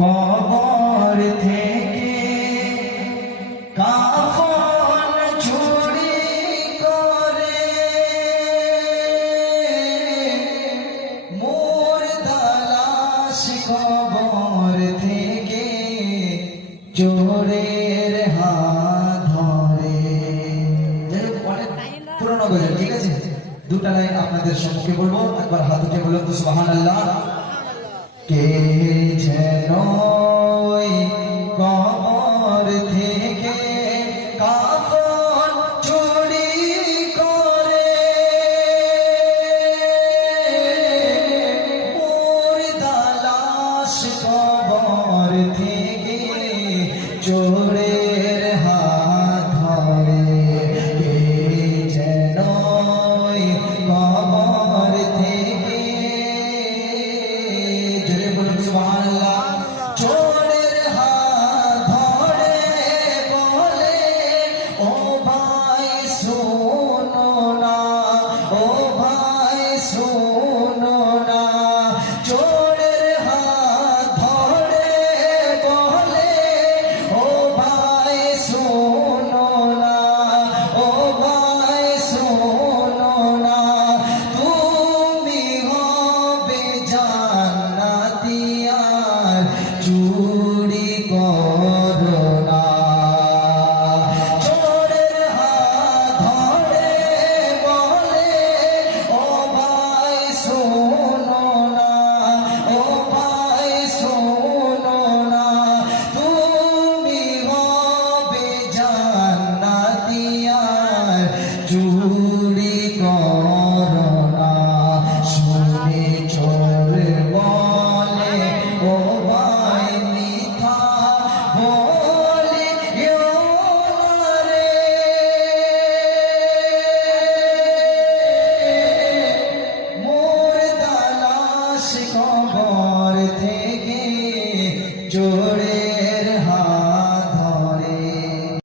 কবর থেকে কাফন চুরি করে মুর্দা লাশ কবর থেকে চোরের হাত ধরে। পুরোনো গজল, ঠিক আছে? দুটা লাইন আপনাদের সম্মুখে বলবো, একবার হাত উঠে বলুন তো সুবহানাল্লাহ। কে যেন কবর থেকে কাফন চুরি করে মুর্দা লাশ কবর থেকে চোরের হাত ধরে। কে যেন কবর থেকে চোরের হাত ধরে বলে, ও ভাই শোনো না, ও ভাই শোনো না। চোরের হাত ধরে বলে, ও ভাই শোনো না, ও ভাই শোনো না। তুমি হবে জান্নাতি আর চুরি করো না। চোরের হাত ধরে বলে, ও ভাই শোনো না, ও ভাই শোনো না। তুমি হবে জান্নাতি আর চুরি করো না। শুনে চোর বলে, ও ভাই মিথ্যা বলে রে। মুর্দা লাশ কবর থেকে চোর